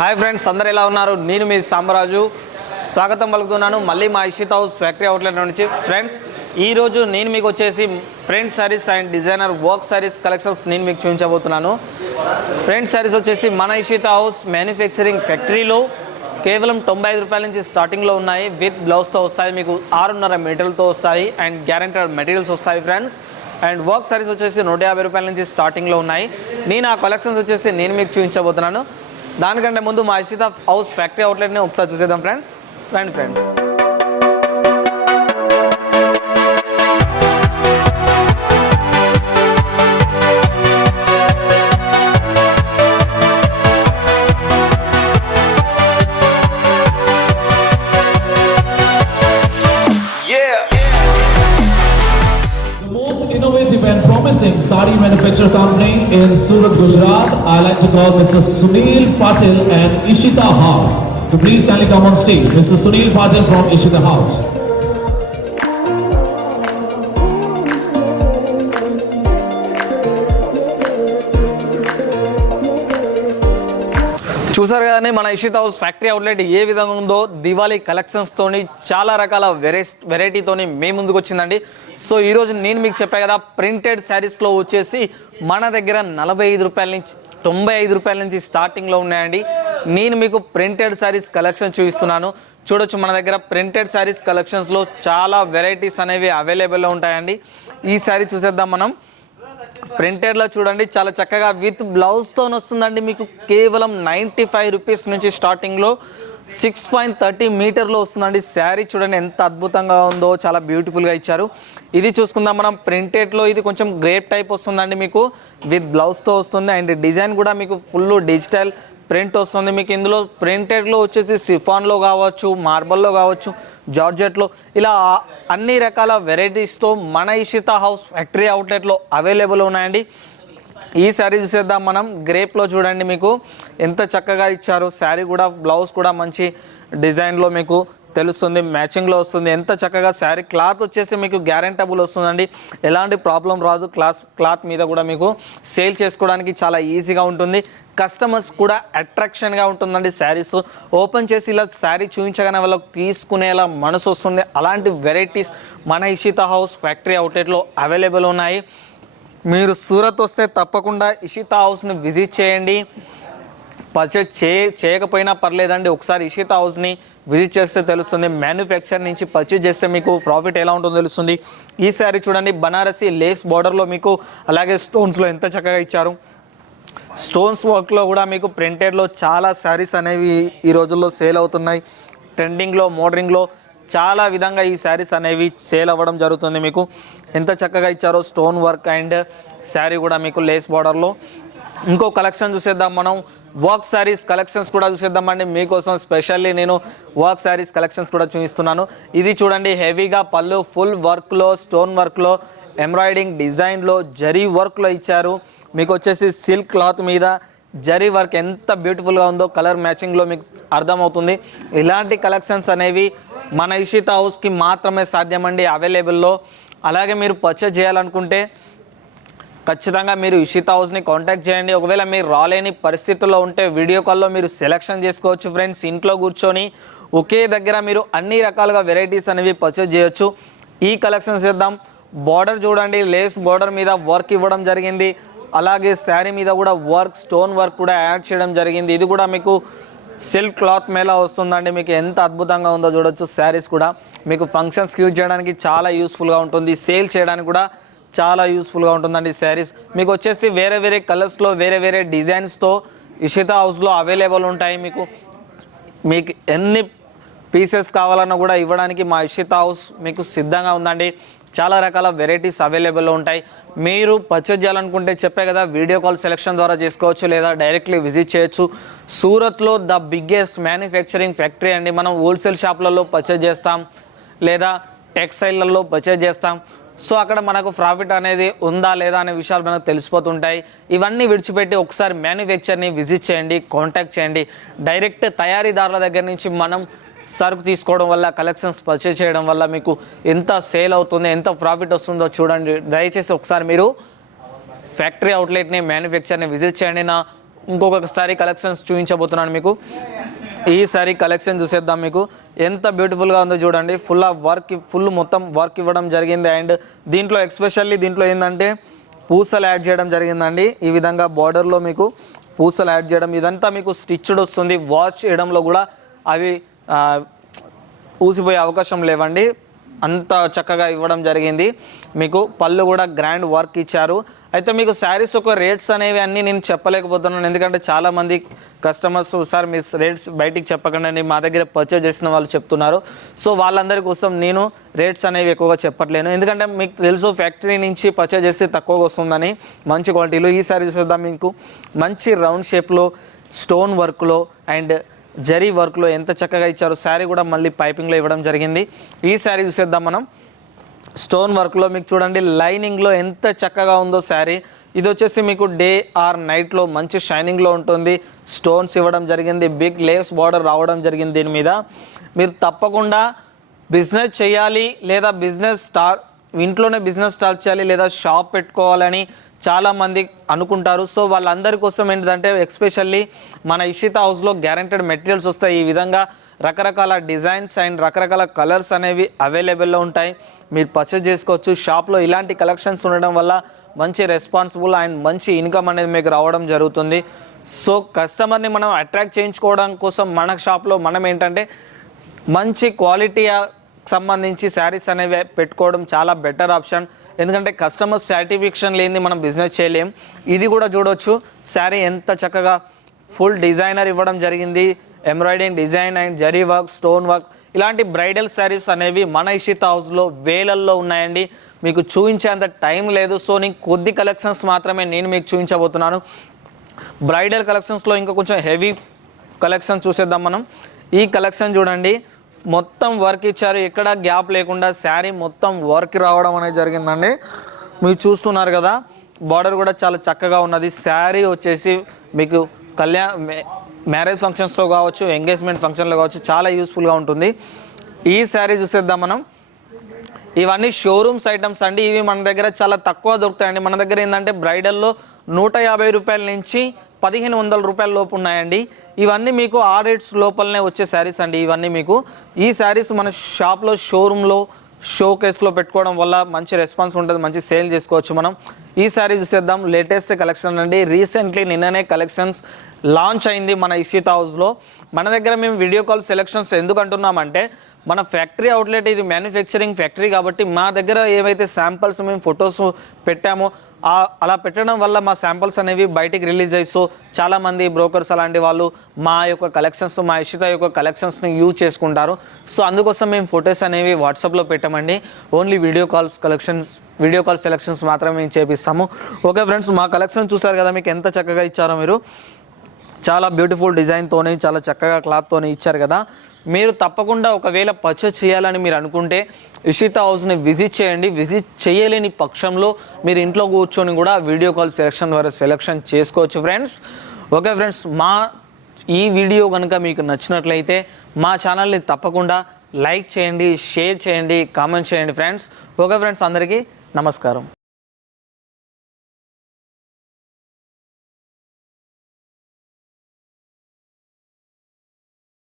Hi friends, అందరు ఎలా ఉన్నారు? నేను మీ సాంబరాజు స్వాగతం పలుకుతున్నాను మళ్ళీ మా ఇషిత హౌస్ ఫ్యాక్టరీ అవుట్లెట్ నుంచి. ఫ్రెండ్స్, ఈరోజు నేను మీకు వచ్చేసి print saris and designer work saris collections నేను మీకు చూపించబోతున్నాను. ప్రింట్ శారీస్ వచ్చేసి మన ఇషిత హౌస్ మ్యానుఫ్యాక్చరింగ్ ఫ్యాక్టరీలో కేవలం 95 రూపాయల నుంచి స్టార్టింగ్లో ఉన్నాయి. విత్ బ్లౌజ్తో వస్తాయి, మీకు 6.5 మీటర్లతో వస్తాయి అండ్ గ్యారెంటెడ్ మెటీరియల్స్ వస్తాయి ఫ్రెండ్స్. అండ్ వర్క్ శారీస్ వచ్చేసి 150 రూపాయల నుంచి స్టార్టింగ్లో ఉన్నాయి. నేను ఆ కలెక్షన్స్ వచ్చేసి నేను మీకు చూపించబోతున్నాను. దానికంటే ముందు మా ఇషిత హౌస్ ఫ్యాక్టరీ అవుట్లెట్ని ఒకసారి చూసేద్దాం ఫ్రెండ్స్. రండి friends. Sari manufacturer company in Surat, Gujarat. I like to call Mr. Sunil Patil and Ishita House. So please kindly come on stage. Mr. Sunil Patil from Ishita House. చూసారు కానీ మన Ishita house factory outlet ఏ విధంగా ఉందో దివాళీ కలెక్షన్స్తోని చాలా రకాల వెరైటీతోని మేము ముందుకు వచ్చిందండి. సో ఈరోజు నేను మీకు చెప్పా కదా, ప్రింటెడ్ శారీస్లో వచ్చేసి మన దగ్గర 45 రూపాయల నుంచి 95 రూపాయల నుంచి స్టార్టింగ్లో ఉన్నాయండి. నేను మీకు ప్రింటెడ్ శారీస్ కలెక్షన్ చూపిస్తున్నాను. చూడొచ్చు, మన దగ్గర ప్రింటెడ్ శారీస్ కలెక్షన్స్లో చాలా వెరైటీస్ అనేవి అవైలబుల్లో ఉంటాయండి. ఈ శారీ చూసేద్దాం మనం. ప్రింటెడ్లో చూడండి, చాలా చక్కగా విత్ బ్లౌజ్తో వస్తుందండి. మీకు కేవలం 95 రూపీస్ నుంచి స్టార్టింగ్లో 6.30 మీటర్లో వస్తుందండి. శారీ చూడండి ఎంత అద్భుతంగా ఉందో, చాలా బ్యూటిఫుల్గా ఇచ్చారు. ఇది చూసుకుందాం మనం. ప్రింటెడ్లో ఇది కొంచెం గ్రేప్ టైప్ వస్తుందండి, మీకు విత్ బ్లౌజ్తో వస్తుంది. అండ్ డిజైన్ కూడా మీకు ఫుల్ డిజిటల్ ప్రింట్ వస్తుంది. మీకు ఇందులో ప్రింటెడ్లో వచ్చేసి సిఫాన్లో కావచ్చు, మార్బల్లో కావచ్చు, జార్జెట్లో, ఇలా అన్ని రకాల వెరైటీస్తో మన ఇషిత హౌస్ ఫ్యాక్టరీ అవుట్లెట్లో అవైలబుల్ ఉన్నాయండి. ఈ శారీ చూసేద్దాం మనం. గ్రేప్లో చూడండి మీకు ఎంత చక్కగా ఇచ్చారు. శారీ కూడా బ్లౌజ్ కూడా మంచి డిజైన్లో మీకు తెలుస్తుంది, మ్యాచింగ్లో వస్తుంది. ఎంత చక్కగా శారీ క్లాత్ వచ్చేసి మీకు గ్యారెంటబుల్ వస్తుందండి, ఎలాంటి ప్రాబ్లం రాదు. క్లాత్ మీద కూడా మీకు సేల్ చేసుకోవడానికి చాలా ఈజీగా ఉంటుంది. కస్టమర్స్ కూడా అట్రాక్షన్గా ఉంటుందండి. శారీస్ ఓపెన్ చేసి ఇలా శారీ చూపించగానే వాళ్ళకి తీసుకునేలా మనసు వస్తుంది. అలాంటి వెరైటీస్ మన ఇషిత హౌస్ ఫ్యాక్టరీ అవుట్లెట్లో అవైలబుల్ ఉన్నాయి. మీరు సూరత్ వస్తే తప్పకుండా ఇషిత హౌస్ని విజిట్ చేయండి. పర్చేజ్ చేయకపోయినా పర్లేదండి, ఒకసారి ఇషిత హౌస్ని విజిట్ చేస్తే తెలుస్తుంది. మ్యానుఫ్యాక్చర్ నుంచి పర్చేజ్ చేస్తే మీకు ప్రాఫిట్ ఎలా ఉంటుందో తెలుస్తుంది. ఈ శారీ చూడండి, బనారసి లేస్ బార్డర్లో మీకు, అలాగే స్టోన్స్లో ఎంత చక్కగా ఇచ్చారు. స్టోన్స్ వర్క్లో కూడా మీకు ప్రింటెడ్లో చాలా శారీస్ అనేవి ఈ రోజుల్లో సేల్ అవుతున్నాయి. ట్రెండింగ్లో, మోడరింగ్లో చాలా విధంగా ఈ శారీస్ అనేవి సేల్ అవ్వడం జరుగుతుంది. మీకు ఎంత చక్కగా ఇచ్చారో స్టోన్ వర్క్ అండ్ శారీ కూడా మీకు లేస్ బార్డర్లో. ఇంకో కలెక్షన్ చూసేద్దాం మనం. వర్క్ శారీస్ కలెక్షన్స్ కూడా చూసేద్దామండి. మీకోసం స్పెషల్లీ నేను వర్క్ శారీస్ కలెక్షన్స్ కూడా చూపిస్తున్నాను. ఇది చూడండి, హెవీగా పళ్ళు ఫుల్ వర్క్లో, స్టోన్ వర్క్లో, ఎంబ్రాయిడింగ్ డిజైన్లో, జరీ వర్క్లో ఇచ్చారు. మీకు వచ్చేసి సిల్క్ క్లాత్ మీద జరీ వర్క్ ఎంత బ్యూటిఫుల్గా ఉందో కలర్ మ్యాచింగ్లో మీకు అర్థమవుతుంది. ఇలాంటి కలెక్షన్స్ అనేవి మన ఇషిత హౌస్కి మాత్రమే సాధ్యమండి, అవైలబుల్లో. అలాగే మీరు పర్చేజ్ చేయాలనుకుంటే ఖచ్చితంగా మీరు ఇషిత హౌస్ని కాంటాక్ట్ చేయండి. ఒకవేళ మీరు రాలేని పరిస్థితుల్లో ఉంటే వీడియో కాల్లో మీరు సెలెక్షన్ చేసుకోవచ్చు ఫ్రెండ్స్. ఇంట్లో కూర్చొని ఒకే దగ్గర మీరు అన్ని రకాలుగా వెరైటీస్ అనేవి పర్చేజ్ చేయొచ్చు. ఈ కలెక్షన్స్ చేద్దాం. బార్డర్ చూడండి, లేస్ బార్డర్ మీద వర్క్ ఇవ్వడం జరిగింది. అలాగే శారీ మీద కూడా వర్క్, స్టోన్ వర్క్ కూడా యాడ్ చేయడం జరిగింది. ఇది కూడా మీకు సిల్క్ క్లాత్ మేళ వస్తుందండి. మీకు ఎంత అద్భుతంగా ఉందో చూడొచ్చు. శారీస్ కూడా మీకు ఫంక్షన్స్కి యూజ్ చేయడానికి చాలా యూస్ఫుల్గా ఉంటుంది. సేల్ చేయడానికి కూడా చాలా యూస్ఫుల్గా ఉంటుందండి. శారీస్ మీకు వచ్చేసి వేరే వేరే కలర్స్లో, వేరే వేరే డిజైన్స్తో ఇషిత హౌస్లో అవైలబుల్ ఉంటాయి. మీకు ఎన్ని పీసెస్ కావాలన్నా కూడా ఇవ్వడానికి మా ఇషిత హౌస్ మీకు సిద్ధంగా ఉందండి. చాలా రకాల వెరైటీస్ అవైలబుల్లో ఉంటాయి. మీరు పర్చేజ్ చేయాలనుకుంటే చెప్పే కదా, వీడియో కాల్ సెలెక్షన్ ద్వారా చేసుకోవచ్చు, లేదా డైరెక్ట్లీ విజిట్ చేయొచ్చు. సూరత్లో ద బిగ్గెస్ట్ మ్యానుఫ్యాక్చరింగ్ ఫ్యాక్టరీ అండి. మనం హోల్సేల్ షాప్లలో పర్చేజ్ చేస్తాం, లేదా టెక్స్టైల్లలో పర్చేజ్ చేస్తాం. సో అక్కడ మనకు ప్రాఫిట్ అనేది ఉందా లేదా అనే విషయాలు మనకు తెలిసిపోతుంటాయి. ఇవన్నీ విడిచిపెట్టి ఒకసారి మ్యానుఫ్యాక్చర్ని విజిట్ చేయండి, కాంటాక్ట్ చేయండి. డైరెక్ట్ తయారీదారుల దగ్గర నుంచి మనం సరుకు తీసుకోవడం వల్ల, కలెక్షన్స్ పర్చేజ్ చేయడం వల్ల మీకు ఎంత సేల్ అవుతుంది, ఎంత ప్రాఫిట్ వస్తుందో చూడండి. దయచేసి ఒకసారి మీరు ఫ్యాక్టరీ అవుట్లెట్ని, మ్యానుఫ్యాక్చర్ని విజిట్ చేయండి. నా ఇంకొక శారీ కలెక్షన్స్ చూపించబోతున్నాను మీకు. ఈ శారీ కలెక్షన్ చూసేద్దాం. మీకు ఎంత బ్యూటిఫుల్గా ఉందో చూడండి. ఫుల్ మొత్తం వర్క్ ఇవ్వడం జరిగింది. అండ్ దీంట్లో ఎక్స్పెషల్లీ దీంట్లో ఏంటంటే పూసలు యాడ్ చేయడం జరిగిందండి. ఈ విధంగా బార్డర్లో మీకు పూసలు యాడ్ చేయడం, ఇదంతా మీకు స్టిచ్డ్ వస్తుంది. వాష్ చేయడంలో కూడా అవి ఊసిపోయే అవకాశం లేవండి, అంత చక్కగా ఇవ్వడం జరిగింది. మీకు పళ్ళు కూడా గ్రాండ్ వర్క్ ఇచ్చారు. అయితే మీకు శారీస్ ఒక రేట్స్ అనేవి అన్నీ నేను చెప్పలేకపోతున్నాను, ఎందుకంటే చాలామంది కస్టమర్స్ సార్ మీ రేట్స్ బయటికి చెప్పకండి మా దగ్గర పర్చేజ్ చేసిన వాళ్ళు చెప్తున్నారు. సో వాళ్ళందరి కోసం నేను రేట్స్ అనేవి ఎక్కువగా చెప్పట్లేను, ఎందుకంటే మీకు తెలుసు ఫ్యాక్టరీ నుంచి పర్చేజ్ చేస్తే తక్కువగా వస్తుందని మంచి క్వాలిటీలో. ఈ శారీ చూద్దాం. మీకు మంచి రౌండ్ షేప్లో స్టోన్ వర్క్లో అండ్ జరీ వర్క్లో ఎంత చక్కగా ఇచ్చారు. శారీ కూడా మళ్ళీ పైపింగ్లో ఇవ్వడం జరిగింది. ఈ శారీ చూసేద్దాం మనం. స్టోన్ వర్క్లో మీకు చూడండి లైనింగ్లో ఎంత చక్కగా ఉందో శారీ. ఇది వచ్చేసి మీకు డే ఆర్ నైట్లో మంచి షైనింగ్లో ఉంటుంది. స్టోన్స్ ఇవ్వడం జరిగింది, బిగ్ లేస్ బార్డర్ రావడం జరిగింది. దీని మీద మీరు తప్పకుండా బిజినెస్ చేయాలి లేదా ఇంట్లోనే బిజినెస్ స్టార్ట్ చేయాలి లేదా షాప్ పెట్టుకోవాలని చాలామంది అనుకుంటారు. సో వాళ్ళందరి కోసం ఏంటంటే ఎస్పెషల్లీ మన ఇషితా హౌస్లో గ్యారెంటెడ్ మెటీరియల్స్ వస్తాయి. ఈ విధంగా రకరకాల డిజైన్స్ అండ్ రకరకాల కలర్స్ అనేవి అవైలబుల్లో ఉంటాయి, మీరు పర్చేజ్ చేసుకోవచ్చు. షాప్లో ఇలాంటి కలెక్షన్స్ ఉండడం వల్ల మంచి రెస్పాన్సిబుల్ అండ్ మంచి ఇన్కమ్ అనేది మీకు రావడం జరుగుతుంది. సో కస్టమర్ని మనం అట్రాక్ట్ చేయించుకోవడం కోసం మన షాప్లో మనం ఏంటంటే మంచి క్వాలిటీ సంబంధించి శారీస్ అనేవి పెట్టుకోవడం చాలా బెటర్ ఆప్షన్, ఎందుకంటే కస్టమర్ సాటిస్ఫాక్షన్ లేని మనం బిజినెస్ చేయలేం. ఇది కూడా చూడవచ్చు శారీ ఎంత చక్కగా ఫుల్ డిజైనర్ ఇవ్వడం జరిగింది. Embroidering design and zari work, stone work, ఇలాంటి బ్రైడల్ శారీస్ అనేవి మన ఇషితా హౌస్లో వేలల్లో ఉన్నాయండి. మీకు చూపించేంత టైం లేదు, సో నేను కొద్ది కలెక్షన్స్ మాత్రమే నేను మీకు చూపించబోతున్నాను. బ్రైడల్ కలెక్షన్స్లో ఇంకా కొంచెం హెవీ కలెక్షన్ చూసేద్దాం మనం. ఈ కలెక్షన్ చూడండి, మొత్తం వర్క్ ఇచ్చారు, ఎక్కడ గ్యాప్ లేకుండా శారీ మొత్తం వర్క్ రావడం అనేది జరిగిందండి. మీరు చూస్తున్నారు కదా, బార్డర్ కూడా చాలా చక్కగా ఉన్నది. శారీ వచ్చేసి మీకు మ్యారేజ్ ఫంక్షన్స్లో కావచ్చు, ఎంగేజ్మెంట్ ఫంక్షన్లో కావచ్చు చాలా యూస్ఫుల్గా ఉంటుంది. ఈ శారీ చూసేద్దాం మనం. ఇవన్నీ షోరూమ్స్ ఐటమ్స్ అండి, ఇవి మన దగ్గర చాలా తక్కువ దొరుకుతాయండి. మన దగ్గర ఏంటంటే బ్రైడల్లో 150 రూపాయల నుంచి 1500 రూపాయల లోపు ఉన్నాయండి. ఇవన్నీ మీకు ఆ రేట్స్ లోపలనే వచ్చే శారీస్ అండి. ఇవన్నీ మీకు ఈ శారీస్ మన షాప్లో షోరూంలో షో కేస్లో పెట్టుకోవడం వల్ల మంచి రెస్పాన్స్ ఉంటుంది, మంచి సేల్ చేసుకోవచ్చు మనం. ఈ శారీ చూసేద్దాం, లేటెస్ట్ కలెక్షన్ అండి. రీసెంట్లీ నిన్ననే కలెక్షన్స్ లాంచ్ అయింది మన ఇషితా హౌస్లో. మన దగ్గర మేము వీడియో కాల్ సెలెక్షన్స్ ఎందుకు అంటున్నామంటే మన ఫ్యాక్టరీ అవుట్లెట్ ఇది మ్యానుఫ్యాక్చరింగ్ ఫ్యాక్టరీ కాబట్టి మా దగ్గర ఏవైతే శాంపిల్స్ మేము ఫొటోస్ పెట్టామో అలా పెట్టడం వల్ల మా శాంపిల్స్ అనేవి బయటికి రిలీజ్ అయ్యి సో చాలామంది బ్రోకర్స్ అలాంటి వాళ్ళు మా యొక్క కలెక్షన్స్ మా ఇషితా యొక్క కలెక్షన్స్ని యూజ్ చేసుకుంటారు. సో అందుకోసం మేము ఫొటోస్ అనేవి వాట్సాప్లో పెట్టామండి. ఓన్లీ వీడియో కాల్ సెలెక్షన్స్ మాత్రమే మేము చేపిస్తాము. ఓకే ఫ్రెండ్స్, మా కలెక్షన్ చూసారు కదా, మీకు ఎంత చక్కగా ఇచ్చారో. మీరు చాలా బ్యూటిఫుల్ డిజైన్తోని చాలా చక్కగా క్లాత్తోని ఇచ్చారు కదా. మీరు తప్పకుండా ఒకవేళ పర్చేస్ చేయాలని మీరు అనుకుంటే ఇషితా హౌస్ని విజిట్ చేయండి. విజిట్ చేయలేని పక్షంలో మీరు ఇంట్లో కూర్చొని కూడా వీడియో కాల్ సెలెక్షన్ ద్వారా సెలెక్షన్ చేసుకోవచ్చు ఫ్రెండ్స్. ఓకే ఫ్రెండ్స్, మా ఈ వీడియో కనుక మీకు నచ్చినట్లయితే మా ఛానల్ని తప్పకుండా లైక్ చేయండి, షేర్ చేయండి, కామెంట్ చేయండి ఫ్రెండ్స్. ఓకే ఫ్రెండ్స్, అందరికీ నమస్కారం.